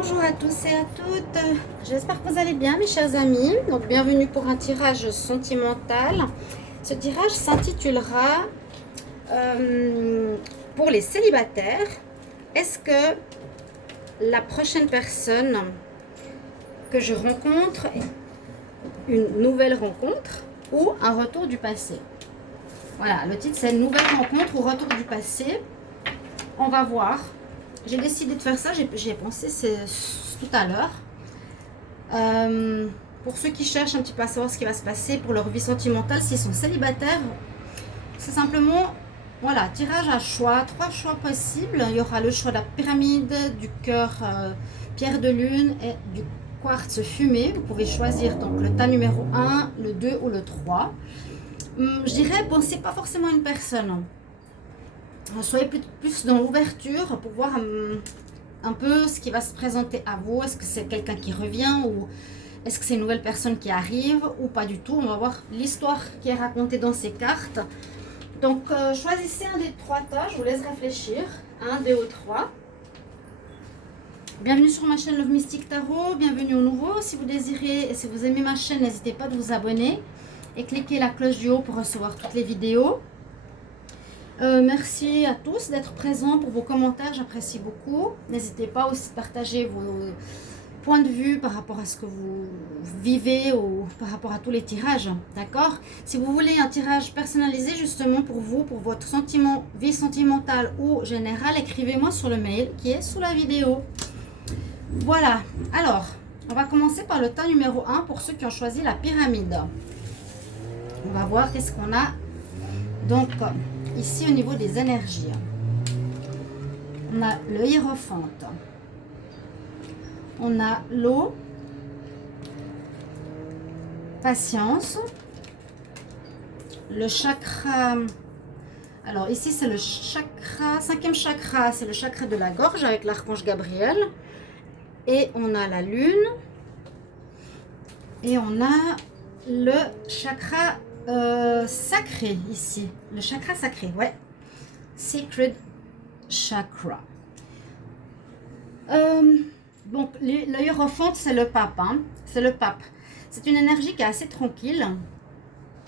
Bonjour à tous et à toutes, j'espère que vous allez bien mes chers amis. Donc bienvenue pour un tirage sentimental. Ce tirage s'intitulera pour les célibataires. Est-ce que la prochaine personne que je rencontre est une nouvelle rencontre ou un retour du passé? Voilà, le titre c'est Nouvelle rencontre ou retour du passé. On va voir. J'ai décidé de faire ça, j'ai pensé tout à l'heure. Pour ceux qui cherchent un petit peu à savoir ce qui va se passer pour leur vie sentimentale, s'ils sont célibataires, c'est simplement, voilà, tirage à choix, 3 choix possibles. Il y aura le choix de la pyramide, du cœur pierre de lune et du quartz fumé. Vous pouvez choisir donc le tas numéro 1, le 2 ou le 3. Je dirais, bon, c'est pas forcément une personne. Soyez plus dans l'ouverture pour voir un peu ce qui va se présenter à vous. Est-ce que c'est quelqu'un qui revient ou est-ce que c'est une nouvelle personne qui arrive ou pas du tout? On va voir l'histoire qui est racontée dans ces cartes. Donc choisissez un des 3 tas, je vous laisse réfléchir. 1, 2 ou 3. Bienvenue sur ma chaîne Love Mystic Tarot, bienvenue aux nouveaux. Si vous désirez et si vous aimez ma chaîne, n'hésitez pas de vous abonner et cliquez la cloche du haut pour recevoir toutes les vidéos. Merci à tous d'être présents pour vos commentaires, j'apprécie beaucoup. N'hésitez pas aussi de partager vos points de vue par rapport à ce que vous vivez ou par rapport à tous les tirages, d'accord? Si vous voulez un tirage personnalisé justement pour vous, pour votre vie sentimentale ou générale, écrivez-moi sur le mail qui est sous la vidéo. Voilà, alors, on va commencer par le tas numéro 1 pour ceux qui ont choisi la pyramide. On va voir qu'est-ce qu'on a. Donc, ici au niveau des énergies, on a le hiérophante, on a l'eau, patience, le chakra. Alors ici c'est le chakra, 5e chakra, c'est le chakra de la gorge avec l'archange Gabriel. Et on a la lune. Et on a le chakra sacré ici, le chakra sacré, ouais, sacred chakra. Donc le hiérophante c'est le pape, hein? C'est le pape. C'est une énergie qui est assez tranquille.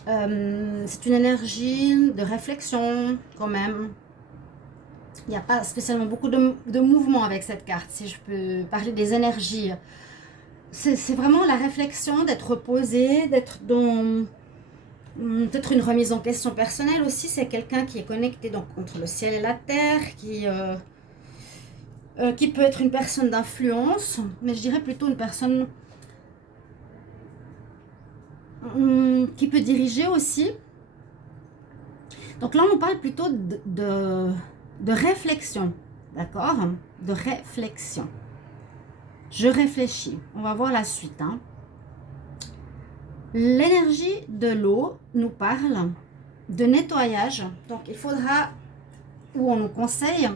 C'est une énergie de réflexion quand même. Il n'y a pas spécialement beaucoup de mouvement avec cette carte, si je peux parler des énergies. C'est vraiment la réflexion, d'être posé, d'être dans peut-être une remise en question personnelle aussi. C'est quelqu'un qui est connecté donc entre le ciel et la terre, qui peut être une personne d'influence, mais je dirais plutôt une personne qui peut diriger aussi. Donc là on parle plutôt de réflexion, d'accord? De réflexion. Je réfléchis, on va voir la suite, hein. L'énergie de l'eau nous parle de nettoyage. Donc, il faudra, ou on nous conseille,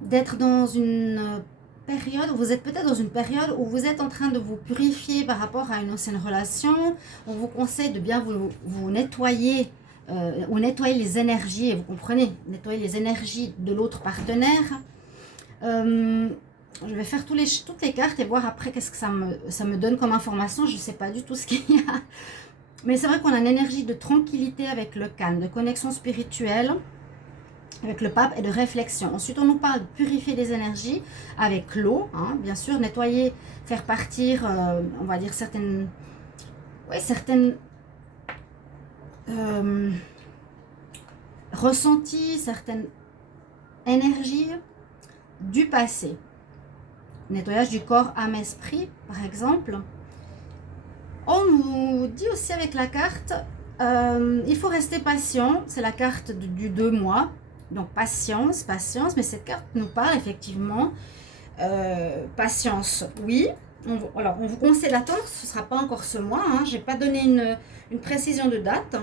d'être dans une période, vous êtes peut-être dans une période où vous êtes en train de vous purifier par rapport à une ancienne relation. On vous conseille de bien vous nettoyer, ou nettoyer les énergies, vous comprenez, nettoyer les énergies de l'autre partenaire. Je vais faire toutes les cartes et voir après qu'est-ce que ça me donne comme information. Je ne sais pas du tout ce qu'il y a. Mais c'est vrai qu'on a une énergie de tranquillité avec le Can, de connexion spirituelle avec le pape et de réflexion. Ensuite, on nous parle de purifier les énergies avec l'eau, hein, bien sûr, nettoyer, faire partir, on va dire certaines ressentis, certaines énergies du passé. Nettoyage du corps, âme, esprit, par exemple. On nous dit aussi avec la carte, il faut rester patient. C'est la carte du 2 mois. Donc, patience, mais cette carte nous parle effectivement. Patience, oui. Alors, on vous conseille d'attendre, ce ne sera pas encore ce mois. Hein. Je n'ai pas donné une précision de date.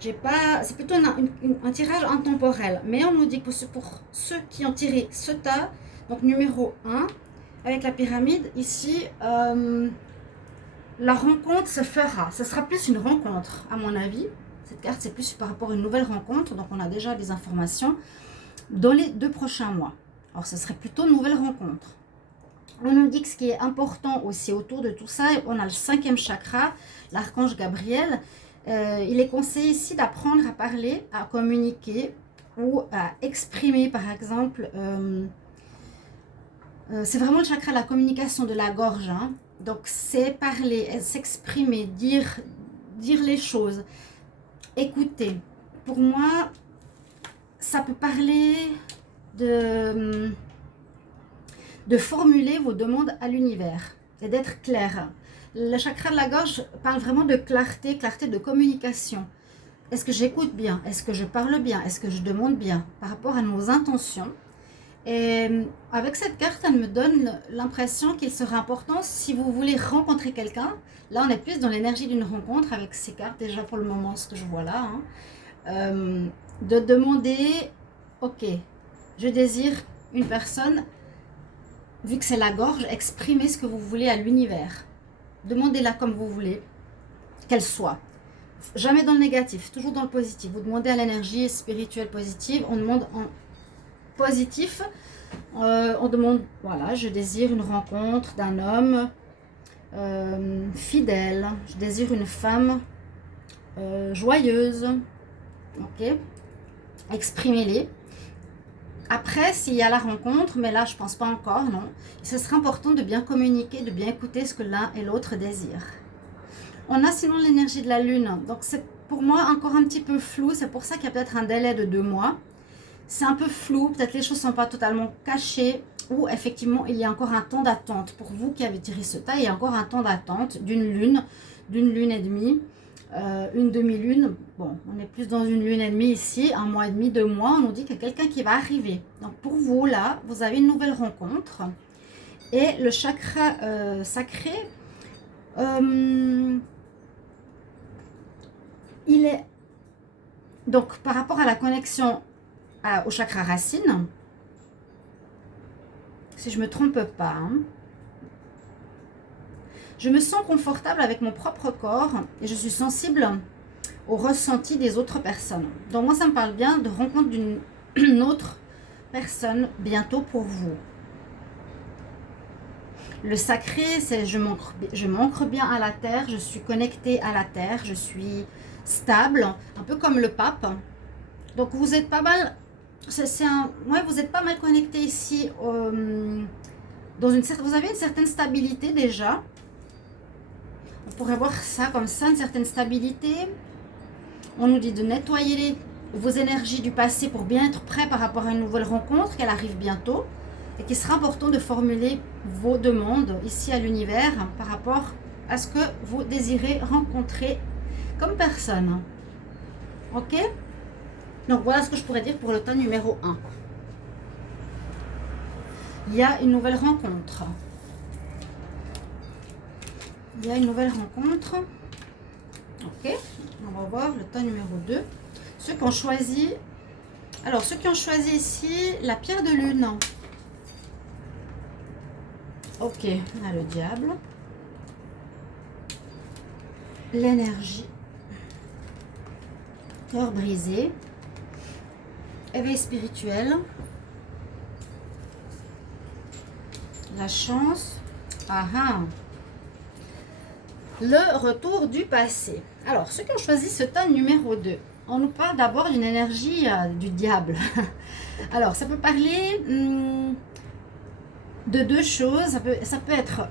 C'est plutôt un tirage intemporel. Mais on nous dit que pour ceux qui ont tiré ce tas, donc numéro 1, avec la pyramide, ici, la rencontre se fera. Ce sera plus une rencontre, à mon avis. Cette carte, c'est plus par rapport à une nouvelle rencontre. Donc, on a déjà des informations dans les 2 prochains mois. Alors, ce serait plutôt une nouvelle rencontre. On nous dit que ce qui est important aussi autour de tout ça, on a le 5e chakra, l'archange Gabriel. Il est conseillé ici d'apprendre à parler, à communiquer ou à exprimer, par exemple. C'est vraiment le chakra de la communication de la gorge. Hein. Donc, c'est parler, s'exprimer, dire les choses, écouter. Pour moi, ça peut parler de formuler vos demandes à l'univers et d'être clair. Le chakra de la gorge parle vraiment de clarté, clarté de communication. Est-ce que j'écoute bien? Est-ce que je parle bien? Est-ce que je demande bien par rapport à nos intentions? Et avec cette carte, elle me donne l'impression qu'il sera important, si vous voulez rencontrer quelqu'un, là on est plus dans l'énergie d'une rencontre avec ces cartes, déjà pour le moment, ce que je vois là, hein, de demander, ok, je désire une personne, vu que c'est la gorge, exprimez ce que vous voulez à l'univers. Demandez-la comme vous voulez, qu'elle soit. Jamais dans le négatif, toujours dans le positif. Vous demandez à l'énergie spirituelle positive, on demande en positif, on demande, voilà, je désire une rencontre d'un homme fidèle, je désire une femme joyeuse, ok, exprimez-les. Après, s'il y a la rencontre, mais là je pense pas encore, non, ce sera important de bien communiquer, de bien écouter ce que l'un et l'autre désirent. On a sinon l'énergie de la lune, donc c'est pour moi encore un petit peu flou, c'est pour ça qu'il y a peut-être un délai de 2 mois. C'est un peu flou, peut-être les choses ne sont pas totalement cachées, ou effectivement il y a encore un temps d'attente. Pour vous qui avez tiré ce tas, il y a encore un temps d'attente d'une lune et demie, une demi-lune. Bon, on est plus dans une lune et demie ici, 1 mois et demi, 2 mois, on nous dit qu'il y a quelqu'un qui va arriver. Donc pour vous, là, vous avez une nouvelle rencontre. Et le chakra sacré, il est... Donc par rapport à la connexion au chakra racine, si je ne me trompe pas, hein, je me sens confortable avec mon propre corps et je suis sensible au ressenti des autres personnes. Donc moi ça me parle bien de rencontre d'une autre personne bientôt pour vous. Le sacré, c'est je m'ancre bien à la terre, je suis connectée à la terre, je suis stable, un peu comme le pape. Donc vous êtes pas mal... vous êtes pas mal connecté ici. Vous avez une certaine stabilité déjà. On pourrait voir ça comme ça, une certaine stabilité. On nous dit de nettoyer vos énergies du passé pour bien être prêt par rapport à une nouvelle rencontre qu'elle arrive bientôt. Et qu'il sera important de formuler vos demandes ici à l'univers par rapport à ce que vous désirez rencontrer comme personne. Ok ? Donc voilà ce que je pourrais dire pour le temps numéro 1. Il y a une nouvelle rencontre. Il y a une nouvelle rencontre. Ok, on va voir le temps numéro 2. Ceux qui ont choisi... Alors, ceux qui ont choisi ici la pierre de lune. Ok, on a le diable. L'énergie. Cœur brisé. Éveil spirituel. La chance. Ah ah. Le retour du passé. Alors, ceux qui ont choisi ce thème numéro 2, on nous parle d'abord d'une énergie du diable. Alors, ça peut parler de 2 choses. Ça peut être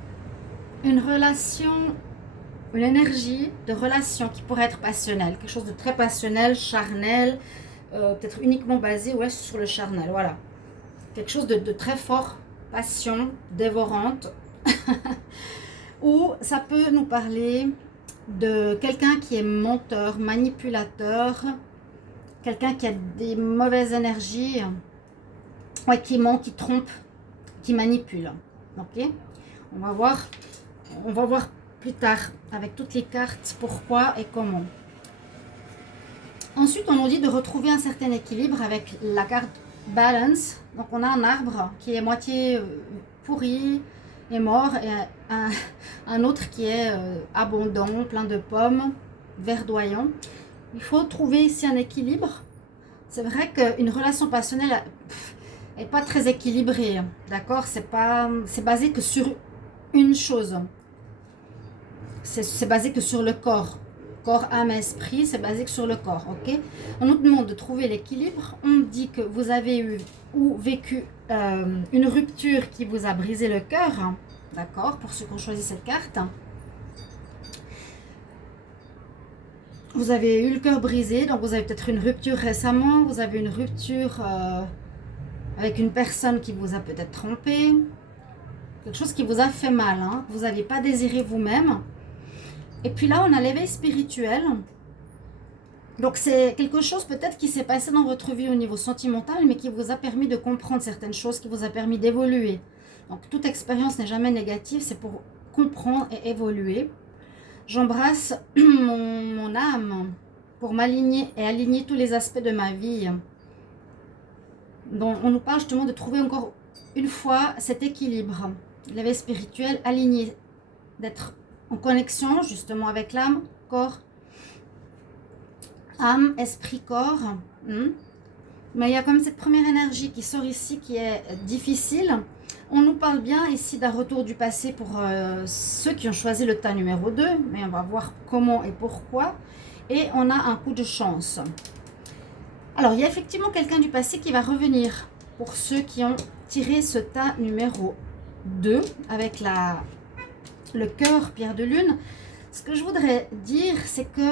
une relation, une énergie de relation qui pourrait être passionnelle. Quelque chose de très passionnel, charnel, peut-être uniquement basé sur le charnel. Voilà. Quelque chose de très fort, passion, dévorante. Ou ça peut nous parler de quelqu'un qui est menteur, manipulateur, quelqu'un qui a des mauvaises énergies, qui ment, qui trompe, qui manipule. Ok ? On va voir plus tard avec toutes les cartes pourquoi et comment. Ensuite, on nous dit de retrouver un certain équilibre avec la carte Balance. Donc, on a un arbre qui est moitié pourri et mort et un autre qui est abondant, plein de pommes, verdoyant. Il faut trouver ici un équilibre. C'est vrai qu'une relation passionnelle, et pas très équilibré, d'accord? C'est basé que sur une chose. C'est basé que sur le corps. Corps, âme, esprit, c'est basé que sur le corps, ok? On nous demande de trouver l'équilibre. On dit que vous avez eu ou vécu une rupture qui vous a brisé le cœur, hein, d'accord? Pour ceux qui ont choisi cette carte. Vous avez eu le cœur brisé, donc vous avez peut-être une rupture récemment. Vous avez une rupture avec une personne qui vous a peut-être trompé. Quelque chose qui vous a fait mal, hein, que vous n'aviez pas désiré vous-même. Et puis là, on a l'éveil spirituel. Donc c'est quelque chose peut-être qui s'est passé dans votre vie au niveau sentimental, mais qui vous a permis de comprendre certaines choses, qui vous a permis d'évoluer. Donc toute expérience n'est jamais négative, c'est pour comprendre et évoluer. J'embrasse mon âme pour m'aligner et aligner tous les aspects de ma vie. Donc on nous parle justement de trouver encore une fois cet équilibre. L'éveil spirituel aligné, d'être en connexion justement avec l'âme, corps, âme, esprit, corps. Mais il y a comme cette première énergie qui sort ici qui est difficile. On nous parle bien ici d'un retour du passé pour ceux qui ont choisi le tas numéro 2, mais on va voir comment et pourquoi. Et on a un coup de chance. Alors, il y a effectivement quelqu'un du passé qui va revenir pour ceux qui ont tiré ce tas numéro 2 avec le cœur pierre de lune. Ce que je voudrais dire, c'est que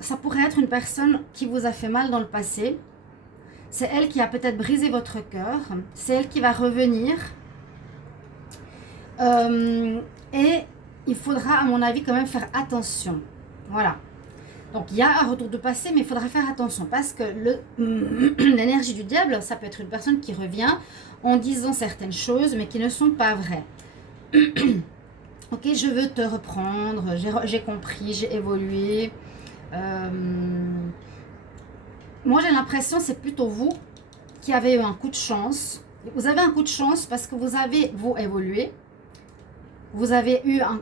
ça pourrait être une personne qui vous a fait mal dans le passé. C'est elle qui a peut-être brisé votre cœur. C'est elle qui va revenir. Et il faudra, à mon avis, quand même faire attention. Voilà. Donc, il y a un retour de passé, mais il faudra faire attention parce que l'énergie du diable, ça peut être une personne qui revient en disant certaines choses, mais qui ne sont pas vraies. Ok, je veux te reprendre, j'ai compris, j'ai évolué. Moi, j'ai l'impression que c'est plutôt vous qui avez eu un coup de chance. Vous avez un coup de chance parce que vous avez, vous, évolué. Vous avez eu un...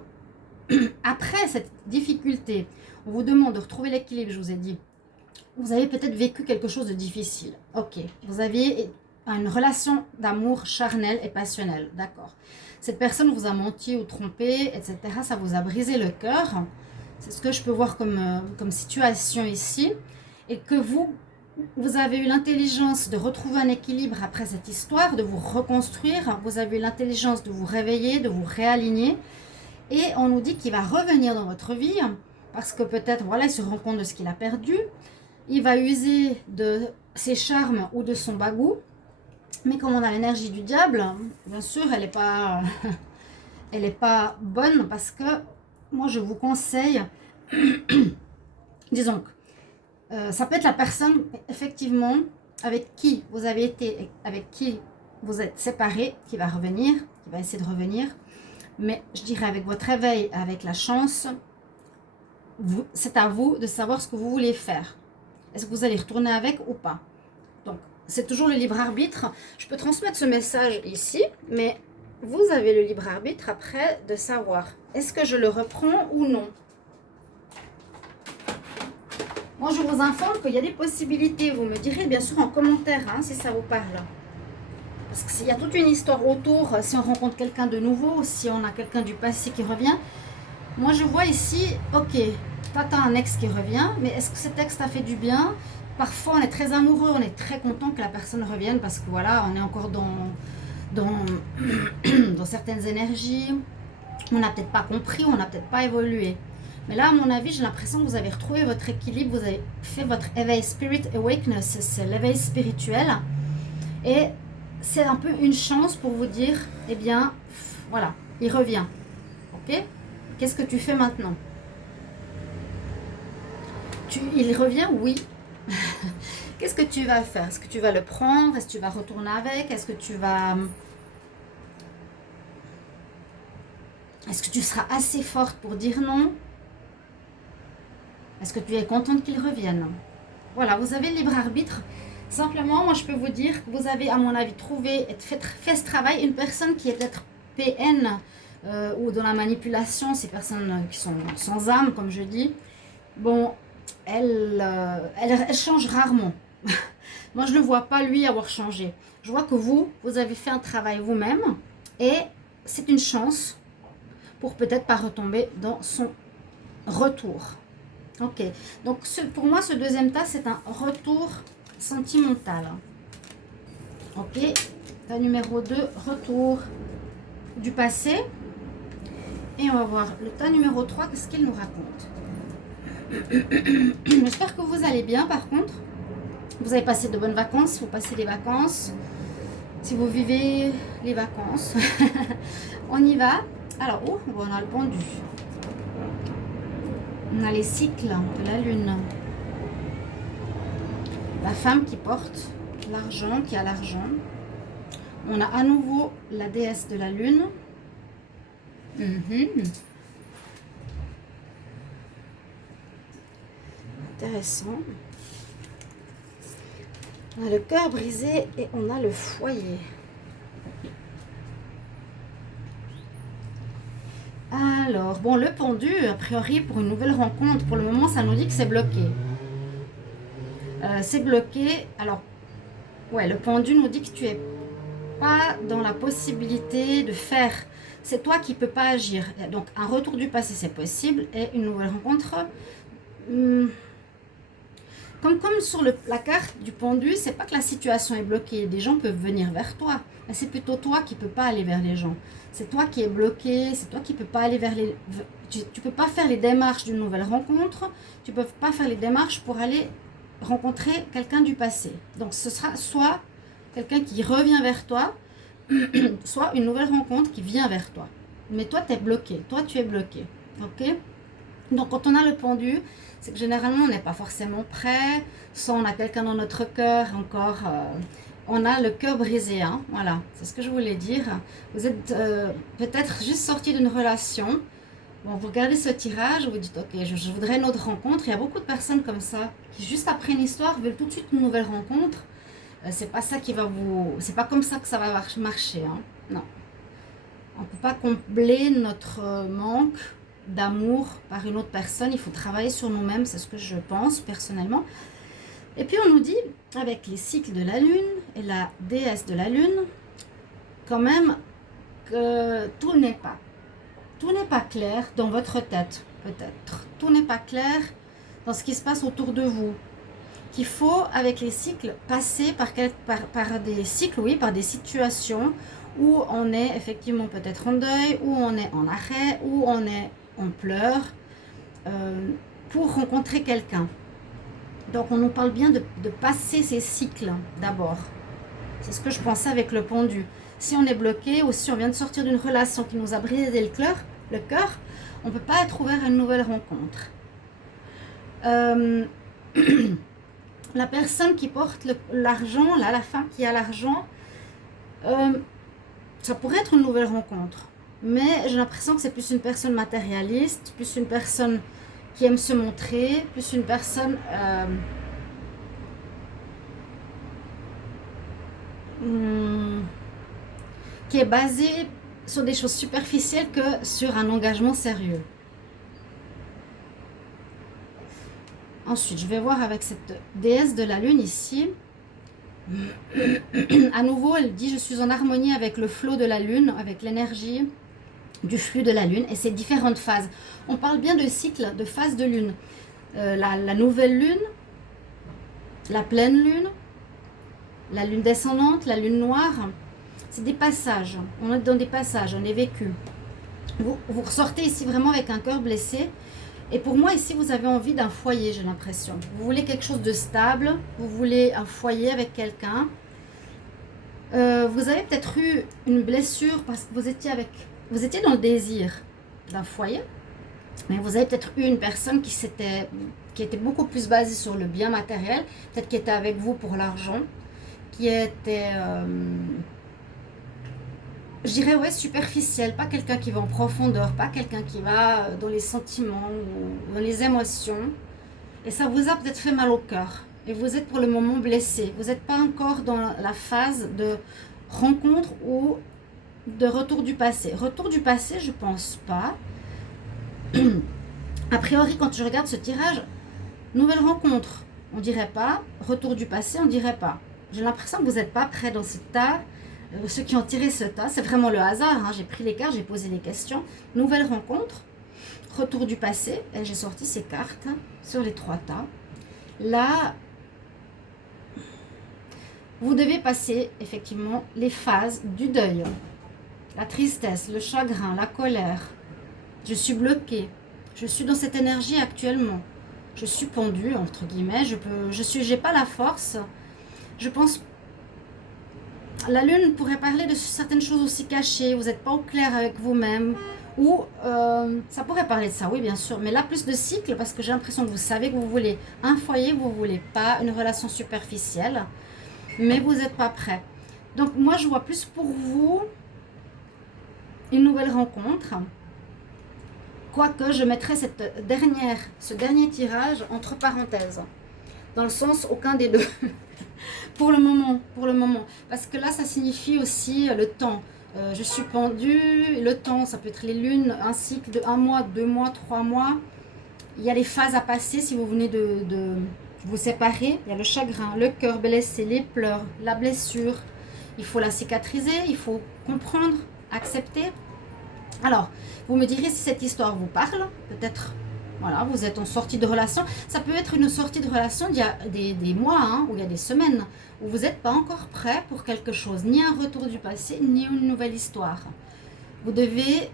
Après cette difficulté, on vous demande de retrouver l'équilibre, je vous ai dit. Vous avez peut-être vécu quelque chose de difficile. Ok, vous aviez une relation d'amour charnel et passionnel, d'accord. Cette personne vous a menti ou trompé, etc. Ça vous a brisé le cœur. C'est ce que je peux voir comme situation ici. Et que vous avez eu l'intelligence de retrouver un équilibre après cette histoire, de vous reconstruire. Vous avez eu l'intelligence de vous réveiller, de vous réaligner. Et on nous dit qu'il va revenir dans votre vie parce que peut-être, voilà, il se rend compte de ce qu'il a perdu. Il va user de ses charmes ou de son bagou. Mais comme on a l'énergie du diable, bien sûr, elle n'est pas bonne parce que moi, je vous conseille, disons, ça peut être la personne, effectivement, avec qui vous avez été, avec qui vous êtes séparés, qui va revenir, qui va essayer de revenir. Mais je dirais avec votre réveil, avec la chance, c'est à vous de savoir ce que vous voulez faire. Est-ce que vous allez retourner avec ou pas? Donc, c'est toujours le libre arbitre. Je peux transmettre ce message ici, mais vous avez le libre arbitre après de savoir est-ce que je le reprends ou non. Moi, je vous informe qu'il y a des possibilités. Vous me direz bien sûr en commentaire hein, si ça vous parle. Parce qu'il y a toute une histoire autour. Si on rencontre quelqu'un de nouveau, si on a quelqu'un du passé qui revient. Moi, je vois ici, ok, toi, tu as un ex qui revient, mais est-ce que cet ex t'a fait du bien? Parfois, on est très amoureux, on est très content que la personne revienne parce que voilà, on est encore dans certaines énergies. On n'a peut-être pas compris, on n'a peut-être pas évolué. Mais là, à mon avis, j'ai l'impression que vous avez retrouvé votre équilibre, vous avez fait votre éveil Spirit Awakeness, c'est l'éveil spirituel. Et c'est un peu une chance pour vous dire, eh bien, voilà, il revient. Ok? Qu'est-ce que tu fais maintenant? Il revient, oui. Qu'est-ce que tu vas faire? Est-ce que tu vas le prendre? Est-ce que tu vas retourner avec? Est-ce que tu seras assez forte pour dire non? Est-ce que tu es contente qu'il revienne? Voilà, vous avez le libre arbitre. Simplement, moi, je peux vous dire que vous avez, à mon avis, trouvé et fait ce travail. Une personne qui est peut-être PN ou dans la manipulation, ces personnes qui sont sans âme, comme je dis, bon, elle change rarement. Moi, je ne vois pas lui avoir changé. Je vois que vous avez fait un travail vous-même et c'est une chance pour peut-être pas retomber dans son retour. Ok, donc pour moi, ce deuxième tas, c'est un retour sentimental. Ok, tas numéro 2, retour du passé. Et on va voir le tas numéro 3, qu'est-ce qu'il nous raconte. J'espère que vous allez bien par contre. Vous avez passé de bonnes vacances, vous passez des vacances. Si vous vivez les vacances, on y va. Alors, oh, on a le pendu. On a les cycles de la lune. La femme qui porte l'argent, qui a l'argent. On a à nouveau la déesse de la lune. Intéressant. On a le cœur brisé et on a le foyer. Alors, bon, le pendu, a priori, pour une nouvelle rencontre, pour le moment, ça nous dit que c'est bloqué. C'est bloqué. Alors, ouais, le pendu nous dit que tu es pas dans la possibilité de faire. C'est toi qui peux pas agir. Donc, un retour du passé, c'est possible. Et une nouvelle rencontre... Comme sur la carte du pendu, c'est pas que la situation est bloquée. Des gens peuvent venir vers toi. C'est plutôt toi qui peux pas aller vers les gens. C'est toi qui es bloqué. C'est toi qui peux pas aller vers les... Tu peux pas faire les démarches d'une nouvelle rencontre. Tu peux pas faire les démarches pour aller rencontrer quelqu'un du passé. Donc ce sera soit quelqu'un qui revient vers toi, soit une nouvelle rencontre qui vient vers toi. Mais toi, tu es bloqué. Toi, tu es bloqué. Ok ? Donc quand on a le pendu, c'est que généralement on n'est pas forcément prêt, soit on a quelqu'un dans notre cœur, encore on a le cœur brisé, hein, voilà, c'est ce que je voulais dire. Vous êtes peut-être juste sorti d'une relation, bon, vous regardez ce tirage, vous dites ok, je voudrais une autre rencontre. Il y a beaucoup de personnes comme ça, qui juste après une histoire veulent tout de suite une nouvelle rencontre. C'est pas ça qui va vous... C'est pas comme ça que ça va marcher, hein, non. On ne peut pas combler notre manque d'amour par une autre personne. Il faut travailler sur nous-mêmes, c'est ce que je pense personnellement. Et puis on nous dit, avec les cycles de la lune et la déesse de la lune, quand même que tout n'est pas clair dans votre tête, peut-être. Tout n'est pas clair dans ce qui se passe autour de vous. Qu'il faut, avec les cycles, passer par des cycles, oui, par des situations où on est effectivement peut-être en deuil, où on est en arrêt, où on pleure, pour rencontrer quelqu'un. Donc on nous parle bien de passer ces cycles d'abord. C'est ce que je pensais avec le pendu. Si on est bloqué ou si on vient de sortir d'une relation qui nous a brisé le cœur, on ne peut pas être ouvert à une nouvelle rencontre. La personne qui porte l'argent, là, la femme qui a l'argent, ça pourrait être une nouvelle rencontre. Mais j'ai l'impression que c'est plus une personne matérialiste, plus une personne qui aime se montrer, plus une personne qui est basée sur des choses superficielles que sur un engagement sérieux. Ensuite, je vais voir avec cette déesse de la lune ici. À nouveau, elle dit « Je suis en harmonie avec le flot de la lune, avec l'énergie du flux de la lune. » Et ces différentes phases. On parle bien de cycle, de phases de lune. La nouvelle lune, la pleine lune, la lune descendante, la lune noire. C'est des passages. On est dans des passages, on est vécu. Vous ressortez ici vraiment avec un cœur blessé. Et pour moi, ici, vous avez envie d'un foyer, j'ai l'impression. Vous voulez quelque chose de stable, vous voulez un foyer avec quelqu'un. Vous avez peut-être eu une blessure parce que vous étiez dans le désir d'un foyer, mais vous avez peut-être eu une personne qui était beaucoup plus basée sur le bien matériel, peut-être qui était avec vous pour l'argent, qui était... je dirais, ouais, superficiel, pas quelqu'un qui va en profondeur, pas quelqu'un qui va dans les sentiments ou dans les émotions. Et ça vous a peut-être fait mal au cœur. Et vous êtes pour le moment blessé. Vous n'êtes pas encore dans la phase de rencontre ou de retour du passé. Retour du passé, je pense pas. A priori, quand je regarde ce tirage, nouvelle rencontre. on dirait pas. Retour du passé, on dirait pas. J'ai l'impression que vous n'êtes pas prêts dans ce tas. Ceux qui ont tiré ce tas, c'est vraiment le hasard. Hein. J'ai pris les cartes, j'ai posé les questions. Nouvelle rencontre, retour du passé. Et j'ai sorti ces cartes sur les 3 tas. Là, vous devez passer effectivement les phases du deuil. La tristesse, le chagrin, la colère. Je suis bloquée. Je suis dans cette énergie actuellement. Je suis pendue, entre guillemets. J'ai pas la force. Je pense, la lune pourrait parler de certaines choses aussi cachées. Vous n'êtes pas au clair avec vous-même. Ou ça pourrait parler de ça, oui, bien sûr. Mais là, plus de cycle, parce que j'ai l'impression que vous savez que vous voulez un foyer, vous ne voulez pas une relation superficielle. Mais vous n'êtes pas prêt. Donc, moi, je vois plus pour vous une nouvelle rencontre. Quoique, je mettrais ce dernier tirage entre parenthèses. Dans le sens, aucun des deux. Pour le moment. Parce que là, ça signifie aussi le temps. Je suis pendue, le temps, ça peut être les lunes, un cycle de 1 mois, 2 mois, 3 mois. Il y a les phases à passer si vous venez de vous séparer. Il y a le chagrin, le cœur blessé, les pleurs, la blessure. Il faut la cicatriser, il faut comprendre, accepter. Alors, vous me direz si cette histoire vous parle. Peut-être, voilà, vous êtes en sortie de relation. Ça peut être une sortie de relation il y a des mois, hein, ou il y a des semaines, où vous n'êtes pas encore prêt pour quelque chose. Ni un retour du passé, ni une nouvelle histoire. Vous devez,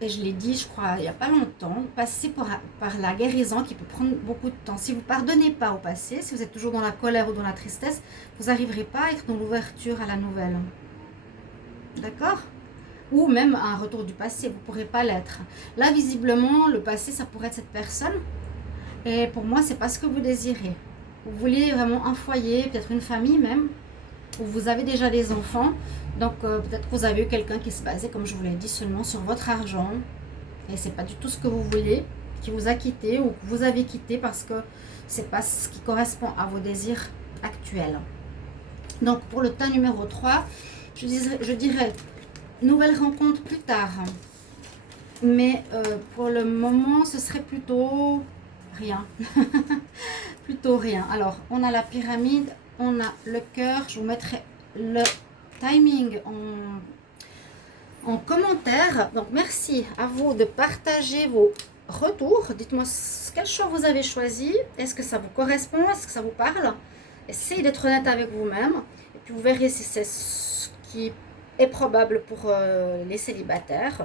et je l'ai dit, je crois, il n'y a pas longtemps, passer par la guérison qui peut prendre beaucoup de temps. Si vous ne pardonnez pas au passé, si vous êtes toujours dans la colère ou dans la tristesse, vous n'arriverez pas à être dans l'ouverture à la nouvelle. D'accord ? Ou même un retour du passé, vous ne pourrez pas l'être. Là, visiblement, le passé, ça pourrait être cette personne. Et pour moi, c'est pas ce que vous désirez. Vous voulez vraiment un foyer, peut-être une famille même, où vous avez déjà des enfants. Donc, peut-être que vous avez eu quelqu'un qui se basait, comme je vous l'ai dit, seulement sur votre argent. Et c'est pas du tout ce que vous voulez, qui vous a quitté ou que vous avez quitté parce que c'est pas ce qui correspond à vos désirs actuels. Donc, pour le tas numéro 3, je dirais nouvelle rencontre plus tard. Mais pour le moment, ce serait plutôt rien. Plutôt rien. Alors, on a la pyramide, on a le cœur. Je vous mettrai le timing en commentaire. Donc, merci à vous de partager vos retours. Dites-moi quel choix vous avez choisi. Est-ce que ça vous correspond? Est-ce que ça vous parle? Essayez d'être honnête avec vous-même. Et puis, vous verrez si c'est ce qui est probable pour les célibataires.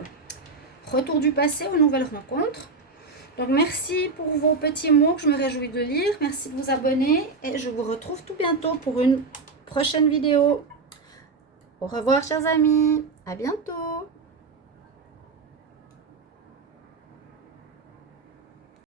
Retour du passé aux nouvelles rencontres. Donc merci pour vos petits mots que je me réjouis de lire. Merci de vous abonner et je vous retrouve tout bientôt pour une prochaine vidéo. Au revoir chers amis, à bientôt.